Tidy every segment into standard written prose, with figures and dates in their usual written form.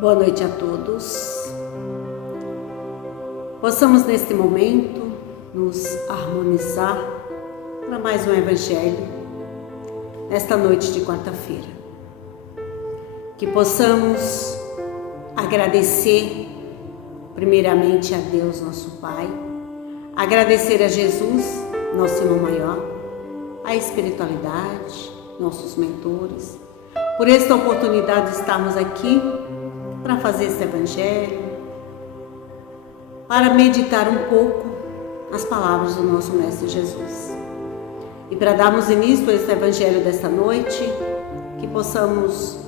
Boa noite a todos. Possamos neste momento nos harmonizar para mais um Evangelho nesta noite de quarta-feira. Que possamos agradecer primeiramente a Deus, nosso Pai, agradecer a Jesus, nosso irmão maior, a espiritualidade, nossos mentores, por esta oportunidade de estarmos aqui para fazer esse Evangelho, para meditar um pouco as palavras do nosso Mestre Jesus. E para darmos início a esse Evangelho desta noite, que possamos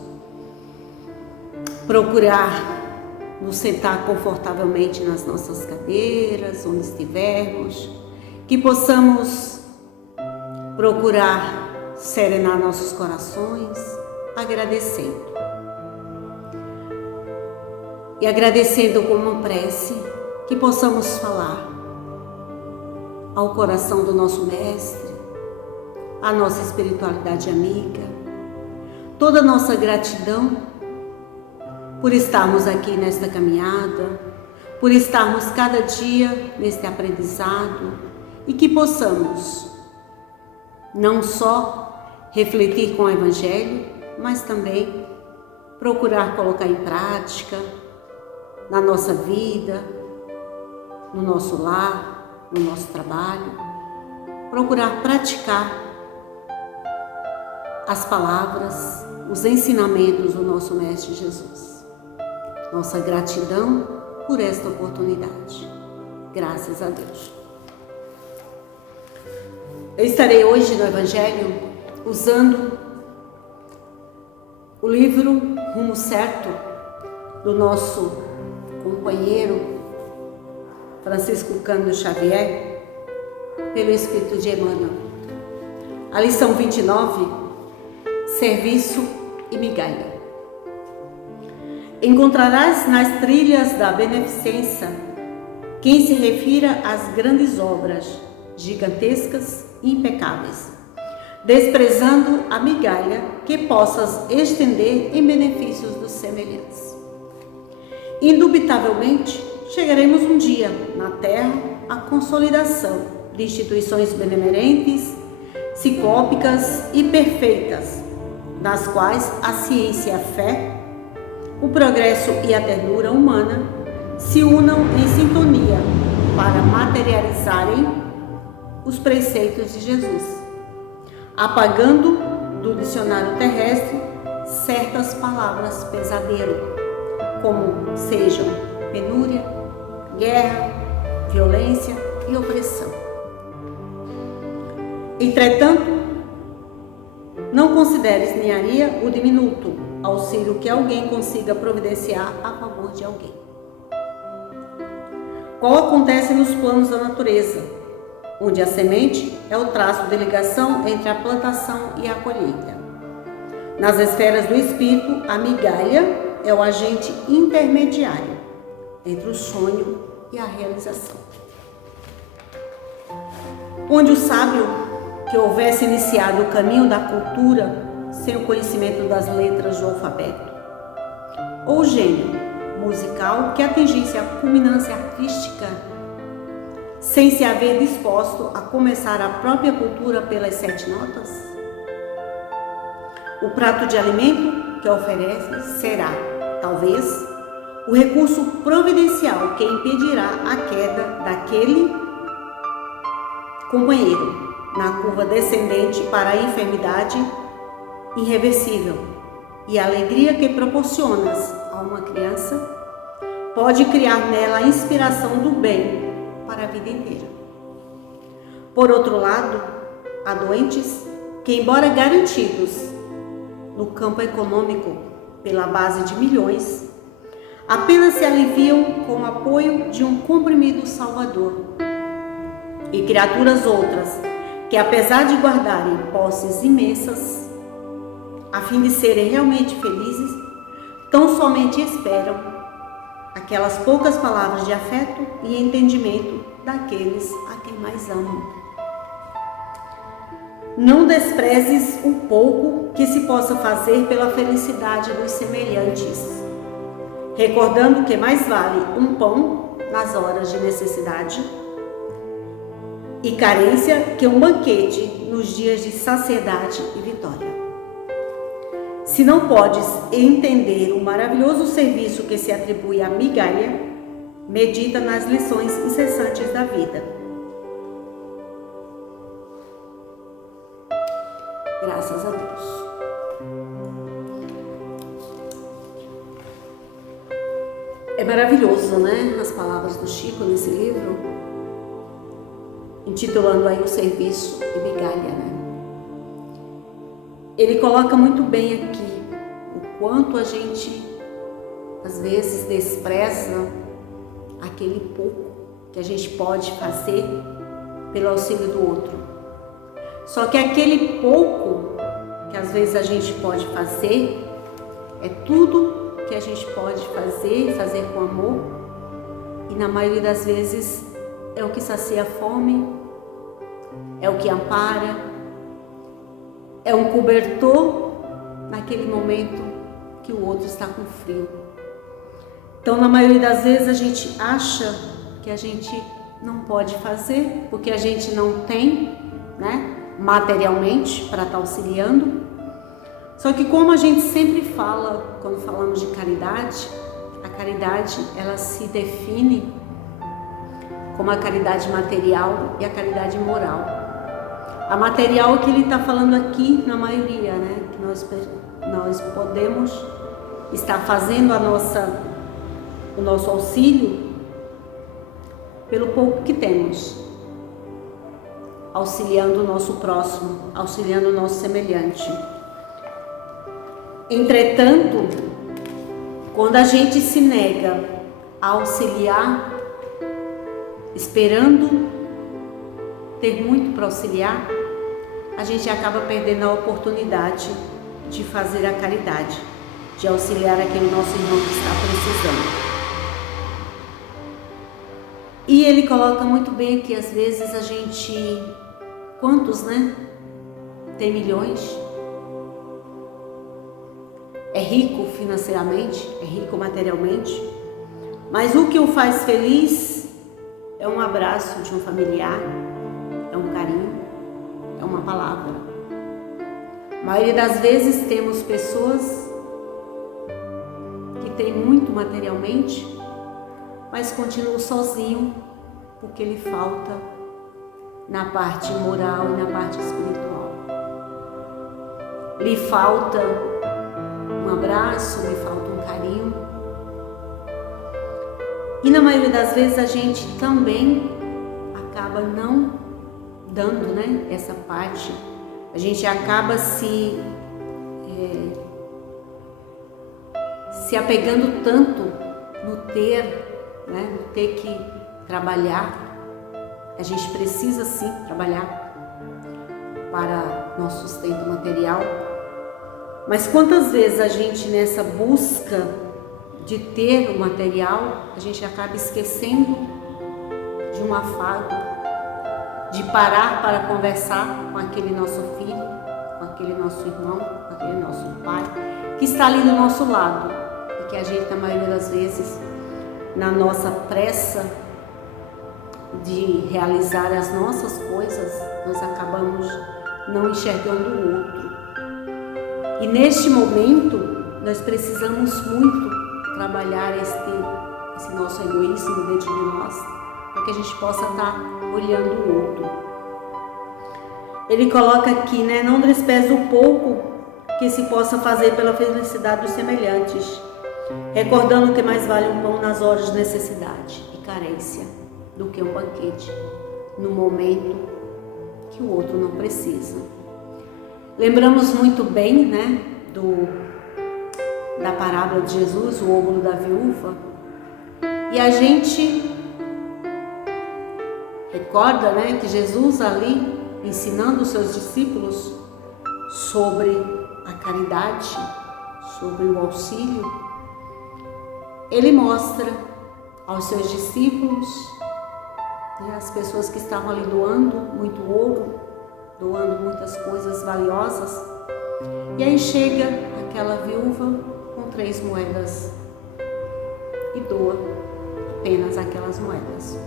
procurar nos sentar confortavelmente nas nossas cadeiras, onde estivermos, que possamos procurar serenar nossos corações, agradecendo. E agradecendo com uma prece, que possamos falar ao coração do nosso Mestre, à nossa espiritualidade amiga, toda a nossa gratidão por estarmos aqui nesta caminhada, por estarmos cada dia neste aprendizado e que possamos não só refletir com o Evangelho, mas também procurar colocar em prática na nossa vida, no nosso lar, no nosso trabalho, procurar praticar as palavras, os ensinamentos do nosso Mestre Jesus. Nossa gratidão por esta oportunidade. Graças a Deus. Eu estarei hoje no Evangelho usando o livro Rumo Certo do nosso companheiro Francisco Cândido Xavier, pelo Espírito de Emmanuel. A lição 29, Serviço e Migalha. Encontrarás nas trilhas da beneficência quem se refira às grandes obras, gigantescas e impecáveis, desprezando a migalha que possas estender em benefícios dos semelhantes. Indubitavelmente, chegaremos um dia na Terra à consolidação de instituições benemerentes, ciclópicas e perfeitas, nas quais a ciência e a fé, o progresso e a ternura humana se unam em sintonia para materializarem os preceitos de Jesus, apagando do dicionário terrestre certas palavras pesadelo, como sejam penúria, guerra, violência e opressão. Entretanto, não consideres ninharia o diminuto auxílio que alguém consiga providenciar a favor de alguém. Qual acontece nos planos da natureza, onde a semente é o traço de ligação entre a plantação e a colheita. Nas esferas do espírito, a migalha é o agente intermediário entre o sonho e a realização. Onde o sábio que houvesse iniciado o caminho da cultura sem o conhecimento das letras do alfabeto, ou o gênio musical que atingisse a culminância artística sem se haver disposto a começar a própria cultura pelas 7 notas, o prato de alimento que oferece será, talvez, o recurso providencial que impedirá a queda daquele companheiro na curva descendente para a enfermidade irreversível, e a alegria que proporcionas a uma criança pode criar nela a inspiração do bem para a vida inteira. Por outro lado, há doentes que, embora garantidos no campo econômico pela base de milhões, apenas se aliviam com o apoio de um comprimido salvador. E criaturas outras que, apesar de guardarem posses imensas, a fim de serem realmente felizes, tão somente esperam aquelas poucas palavras de afeto e entendimento daqueles a quem mais amam. Não desprezes o pouco que se possa fazer pela felicidade dos semelhantes, recordando que mais vale um pão nas horas de necessidade e carência que um banquete nos dias de saciedade e vitória. Se não podes entender o maravilhoso serviço que se atribui à migalha, medita nas lições incessantes da vida. Graças a Deus. É maravilhoso, né? As palavras do Chico nesse livro, intitulando aí o serviço e migalha, né? Ele coloca muito bem aqui o quanto a gente, às vezes, despreza aquele pouco que a gente pode fazer pelo auxílio do outro. Só que aquele pouco que às vezes a gente pode fazer é tudo que a gente pode fazer com amor, e na maioria das vezes é o que sacia a fome, é o que ampara, é um cobertor naquele momento que o outro está com frio. Então, na maioria das vezes a gente acha que a gente não pode fazer porque a gente não tem, né, materialmente para estar auxiliando. Só que, como a gente sempre fala quando falamos de caridade, a caridade ela se define como a caridade material e a caridade moral. A material é que ele está falando aqui na maioria, né? Que nós podemos estar fazendo o nosso auxílio pelo pouco que temos, auxiliando o nosso próximo, auxiliando o nosso semelhante. Entretanto, quando a gente se nega a auxiliar, esperando ter muito para auxiliar, a gente acaba perdendo a oportunidade de fazer a caridade, de auxiliar aquele nosso irmão que está precisando. E ele coloca muito bem que às vezes a gente, quantos, né, tem milhões, é rico financeiramente, é rico materialmente, mas o que o faz feliz é um abraço de um familiar, é um carinho, é uma palavra. A maioria das vezes temos pessoas que têm muito materialmente, mas continuam sozinho porque lhe falta na parte moral e na parte espiritual. Lhe falta um abraço, lhe falta um carinho. E na maioria das vezes a gente também acaba não dando, né, essa parte. A gente acaba se apegando tanto no ter, né, no ter que trabalhar. A gente precisa sim trabalhar para nosso sustento material. Mas quantas vezes a gente, nessa busca de ter o material, a gente acaba esquecendo de um afago, de parar para conversar com aquele nosso filho, com aquele nosso irmão, com aquele nosso pai, que está ali do nosso lado, e que a gente, na maioria das vezes, na nossa pressa de realizar as nossas coisas, nós acabamos não enxergando o outro. E neste momento, nós precisamos muito trabalhar esse nosso egoísmo dentro de nós, para que a gente possa estar olhando o outro. Ele coloca aqui, né? Não despreze o pouco que se possa fazer pela felicidade dos semelhantes, recordando que mais vale um pão nas horas de necessidade e carência do que um banquete no momento que o outro não precisa. Lembramos muito bem, né, da parábola de Jesus, o óbolo da viúva, e a gente recorda, né, que Jesus ali ensinando os seus discípulos sobre a caridade, sobre o auxílio, ele mostra aos seus discípulos, né, as pessoas que estavam ali doando muito ouro, doando muitas coisas valiosas. E aí chega aquela viúva com 3 moedas e doa apenas aquelas moedas.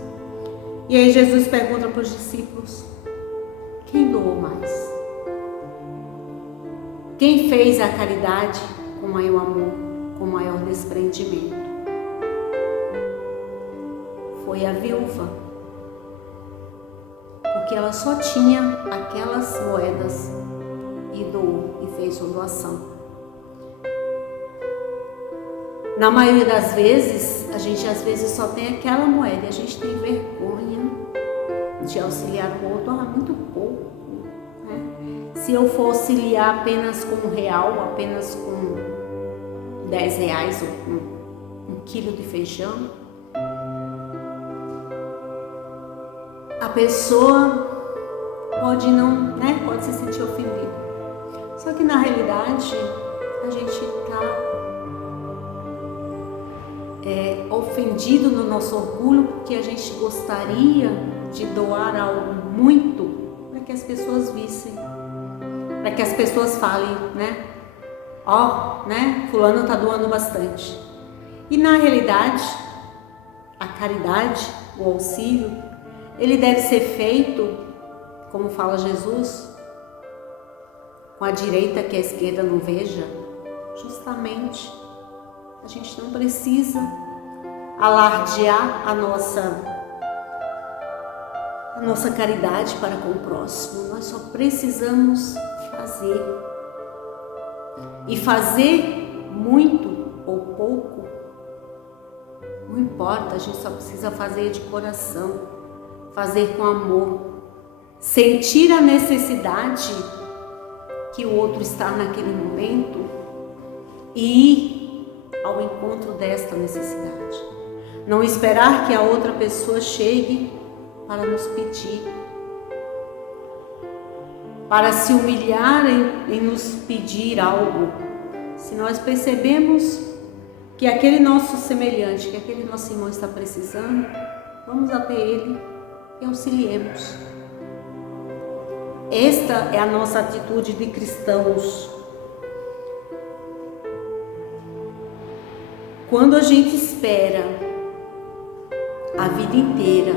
E aí Jesus pergunta para os discípulos: quem doou mais? Quem fez a caridade com maior amor, com maior desprendimento? Foi a viúva, porque ela só tinha aquelas moedas e doou e fez uma doação. Na maioria das vezes, a gente às vezes só tem aquela moeda e a gente tem vergonha de auxiliar o outro, muito pouco, né? Se eu for auxiliar apenas com R$1, apenas com R$10 ou com 1 quilo de feijão, a pessoa pode não, né? Pode se sentir ofendida. Só que na realidade a gente está ofendido no nosso orgulho porque a gente gostaria de doar algo muito para que as pessoas vissem, para que as pessoas falem, né? Né? Fulano está doando bastante. E na realidade, a caridade, o auxílio, ele deve ser feito, como fala Jesus, com a direita que a esquerda não veja. Justamente, a gente não precisa alardear a nossa caridade para com o próximo. Nós só precisamos fazer. E fazer muito ou pouco, não importa, a gente só precisa fazer de coração, fazer com amor, sentir a necessidade que o outro está naquele momento e ir ao encontro desta necessidade. Não esperar que a outra pessoa chegue para nos pedir, para se humilhar em nos pedir algo. Se nós percebemos que aquele nosso semelhante, que aquele nosso irmão está precisando, vamos até ele e auxiliemos. Esta é a nossa atitude de cristãos. Quando a gente espera a vida inteira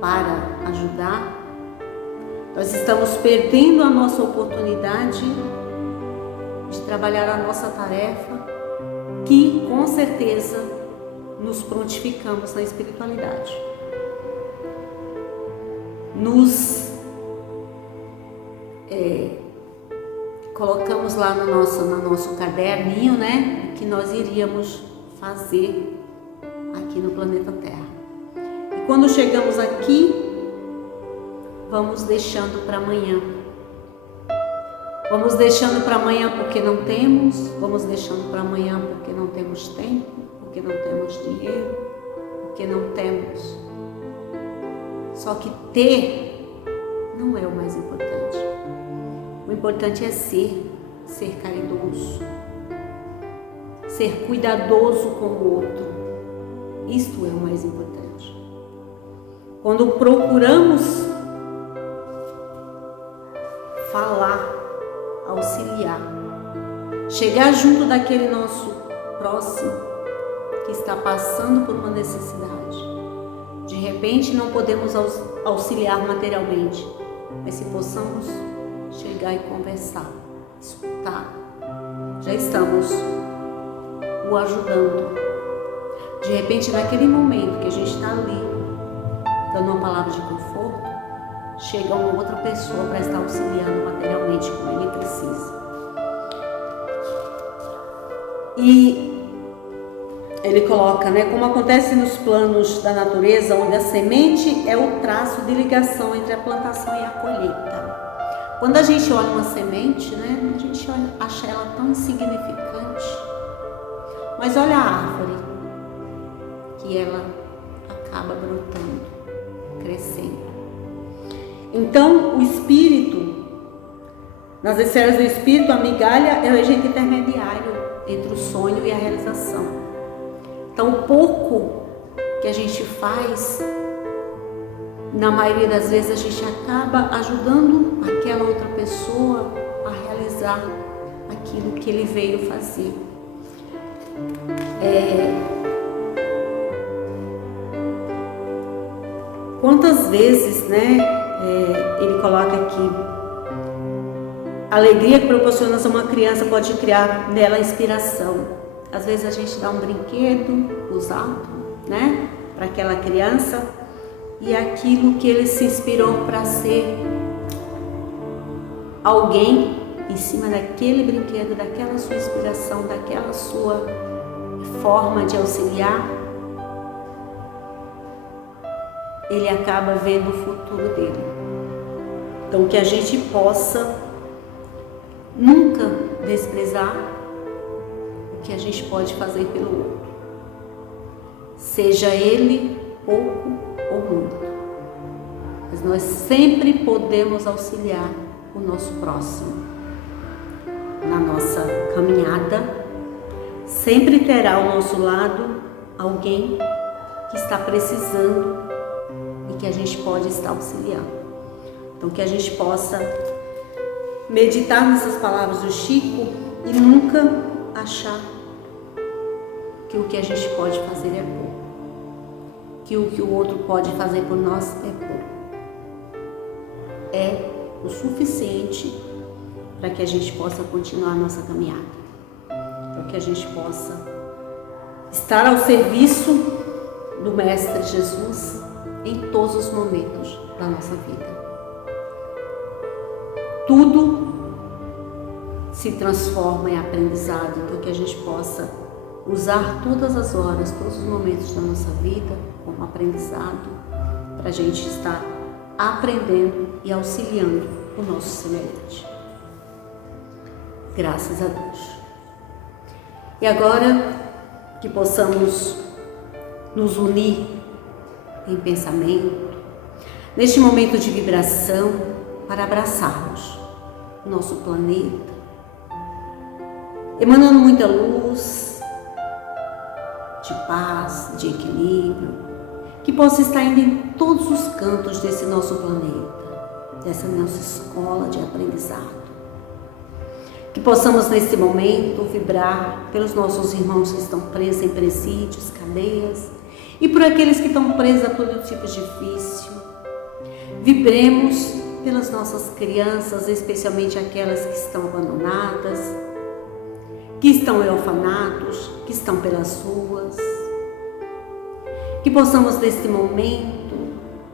para ajudar, nós estamos perdendo a nossa oportunidade de trabalhar a nossa tarefa, que com certeza nos prontificamos na espiritualidade. Nos colocamos lá no nosso caderninho, né, que nós iríamos fazer aqui no planeta Terra. E quando chegamos aqui, vamos deixando para amanhã. Vamos deixando para amanhã porque não temos, vamos deixando para amanhã porque não temos tempo, porque não temos dinheiro, porque não temos. Só que ter não é o mais importante. O importante é ser caridoso, ser cuidadoso com o outro. Isto é o mais importante. Quando procuramos falar, auxiliar, chegar junto daquele nosso próximo que está passando por uma necessidade. De repente não podemos auxiliar materialmente, mas se possamos chegar e conversar, escutar, já estamos o ajudando. De repente, naquele momento que a gente está ali, dando uma palavra de conforto, chega uma outra pessoa para estar auxiliando materialmente como ele precisa. E ele coloca, né, como acontece nos planos da natureza, onde a semente é o traço de ligação entre a plantação e a colheita. Quando a gente olha uma semente, né, a gente acha ela tão insignificante, mas olha a árvore, que ela acaba brotando, crescendo. Então, o espírito, nas esferas do espírito, a migalha é o agente intermediário entre o sonho e a realização. Então, o pouco que a gente faz na maioria das vezes a gente acaba ajudando aquela outra pessoa a realizar aquilo que ele veio fazer. Quantas vezes, ele coloca aqui, a alegria que proporcionas a uma criança pode criar nela inspiração. Às vezes a gente dá um brinquedo usado, para aquela criança, e aquilo que ele se inspirou para ser alguém em cima daquele brinquedo, daquela sua inspiração, daquela sua forma de auxiliar, ele acaba vendo o futuro dele. Então, que a gente possa nunca desprezar o que a gente pode fazer pelo outro, seja ele pouco ou muito, mas nós sempre podemos auxiliar o nosso próximo. Na nossa caminhada, sempre terá ao nosso lado alguém que está precisando e que a gente pode estar auxiliando. Então, que a gente possa meditar nessas palavras do Chico e nunca achar que o que a gente pode fazer é pouco, que o que o outro pode fazer por nós é pouco. É o suficiente para que a gente possa continuar a nossa caminhada, para que a gente possa estar ao serviço do Mestre Jesus em todos os momentos da nossa vida. Tudo se transforma em aprendizado, então que a gente possa usar todas as horas, todos os momentos da nossa vida como aprendizado, para a gente estar aprendendo e auxiliando o nosso semelhante. Graças a Deus. E agora que possamos nos unir em pensamento, neste momento de vibração, para abraçarmos o nosso planeta, emanando muita luz, de paz, de equilíbrio, que possa estar indo em todos os cantos desse nosso planeta, dessa nossa escola de aprendizado. Que possamos nesse momento vibrar pelos nossos irmãos que estão presos em presídios, cadeias, e por aqueles que estão presos a todo tipo de vício. Vibremos pelas nossas crianças, especialmente aquelas que estão abandonadas, que estão em orfanatos, que estão pelas ruas. Que possamos neste momento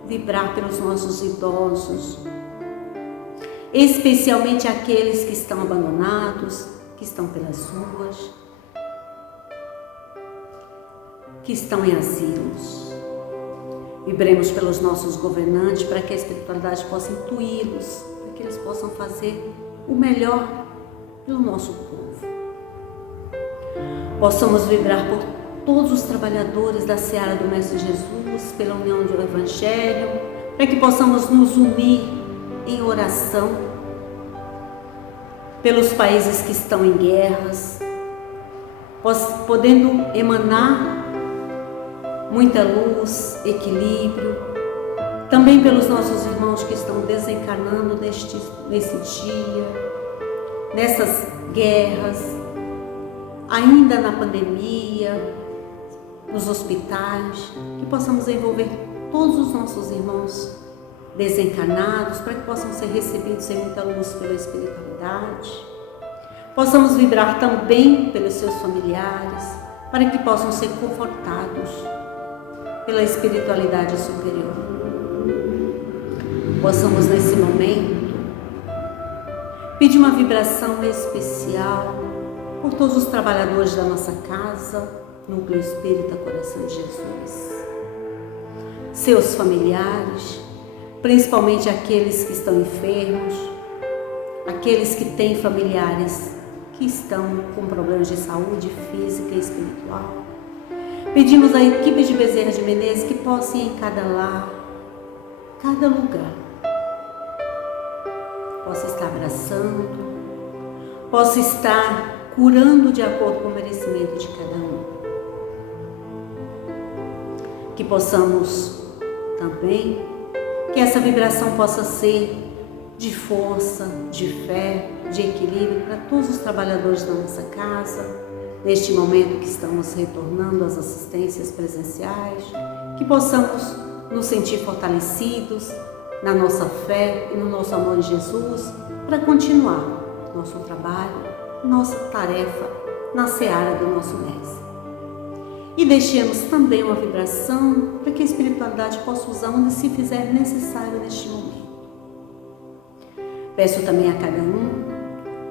vibrar pelos nossos idosos, especialmente aqueles que estão abandonados, que estão pelas ruas, que estão em asilos. Vibremos pelos nossos governantes para que a espiritualidade possa intuí-los, para que eles possam fazer o melhor pelo nosso povo. Possamos vibrar por todos os trabalhadores da seara do Mestre Jesus, pela união do Evangelho, para que possamos nos unir em oração pelos países que estão em guerras, podendo emanar muita luz, equilíbrio, também pelos nossos irmãos que estão desencarnando nesse dia, nessas guerras, ainda na pandemia, nos hospitais, que possamos envolver todos os nossos irmãos desencarnados para que possam ser recebidos em muita luz pela espiritualidade. Possamos vibrar também pelos seus familiares para que possam ser confortados pela espiritualidade superior. Possamos nesse momento pedir uma vibração especial por todos os trabalhadores da nossa casa, Núcleo Espírita Coração de Jesus, seus familiares, principalmente aqueles que estão enfermos, aqueles que têm familiares que estão com problemas de saúde física e espiritual. Pedimos à equipe de Bezerra de Menezes que possa ir em cada lar, cada lugar, possa estar abraçando, possa estar curando de acordo com o merecimento de cada um. Que possamos também Que essa vibração possa ser de força, de fé, de equilíbrio para todos os trabalhadores da nossa casa, neste momento que estamos retornando às assistências presenciais, que possamos nos sentir fortalecidos na nossa fé e no nosso amor em Jesus para continuar nosso trabalho, nossa tarefa na seara do nosso Mestre. E deixemos também uma vibração para que a espiritualidade possa usar onde se fizer necessário neste momento. Peço também a cada um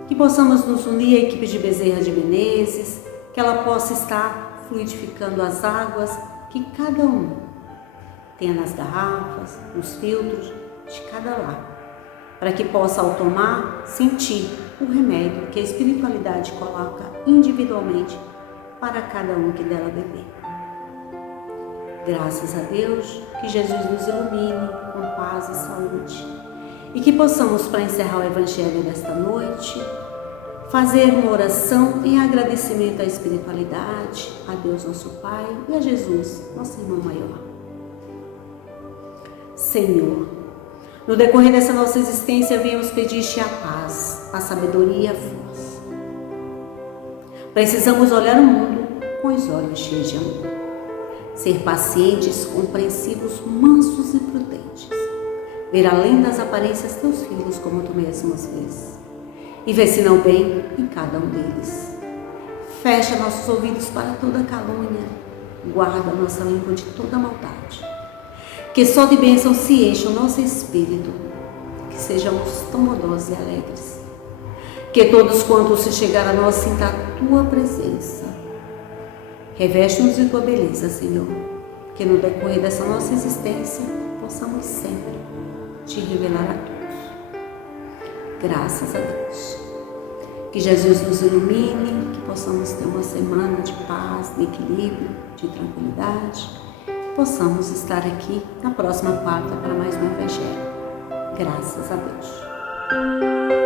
que possamos nos unir à equipe de Bezerra de Menezes, que ela possa estar fluidificando as águas que cada um tenha nas garrafas, nos filtros de cada lar, para que possa, ao tomar, sentir o remédio que a espiritualidade coloca individualmente para cada um que dela beber. Graças a Deus, que Jesus nos ilumine com paz e saúde e que possamos, para encerrar o Evangelho desta noite, fazer uma oração em agradecimento à espiritualidade, a Deus nosso Pai e a Jesus, nosso irmão maior. Senhor, no decorrer dessa nossa existência, viemos pedir-te a paz, a sabedoria e a força. Precisamos olhar o mundo com os olhos cheios de amor. Ser pacientes, compreensivos, mansos e prudentes. Ver além das aparências teus filhos como tu mesmo os vês. E ver se não bem em cada um deles. Fecha nossos ouvidos para toda calúnia. Guarda nossa língua de toda maldade. Que só de bênção se encha o nosso espírito. Que sejamos tão bondosos e alegres. Que todos quantos se chegar a nós sinta a tua presença. Reveste-nos de tua beleza, Senhor. Que no decorrer dessa nossa existência possamos sempre te revelar a todos. Graças a Deus. Que Jesus nos ilumine, que possamos ter uma semana de paz, de equilíbrio, de tranquilidade. Possamos estar aqui na próxima quarta para mais um Evangelho. Graças a Deus.